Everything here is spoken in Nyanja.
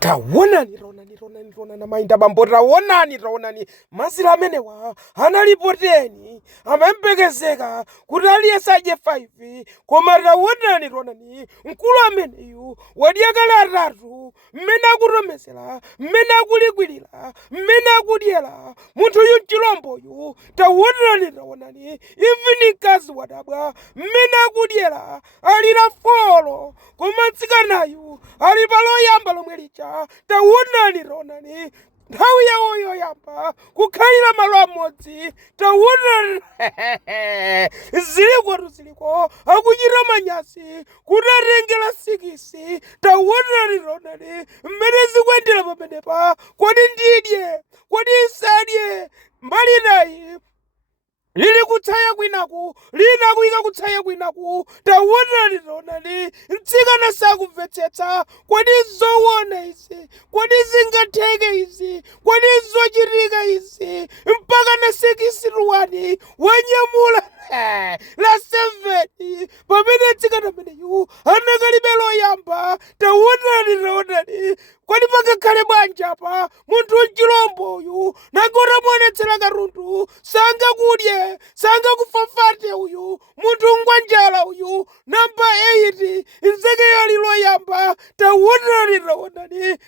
Taonani taonani mainda bambo taonani mazira amenewa analipoteni amembekezeka kuti aliyesaje 5 koma taonani mkulu ameneyu wadiyakale atatu mmene akutomesera mmene akulikwirira mmene akudyera munthu yu mchilomboyu taonani even mkazi wadabwa mmene akudyera alira folo koma tsikanayu ali paloyamba lomwe licha taonani nthawi yawo yoyamba kukhalira malo amodzi taonani ziliko akuchita manyazi kuti atengera 6 taonani mmene zikuyendera pamenepa kodi ndidye kodi nsadye mbali nayi lili kutsaya kwinaku lina kuyika kutsaya kwinaku taonani mtsikana sakumvetsetsa kodi zoona izi kodi zingatheke izi kodi zochitika izi mpaka na 6 wanyamula la 7 pamene mtsikana ameneyu anakalibe loyamba taonani kodi pangakhale bwanji apa munthu mchilomboyu nangoti amuonetsera katundu sangakudye sangakufafate uyu munthu ngwanjala uyu namba 8 nzekeyo ali loyamba taonani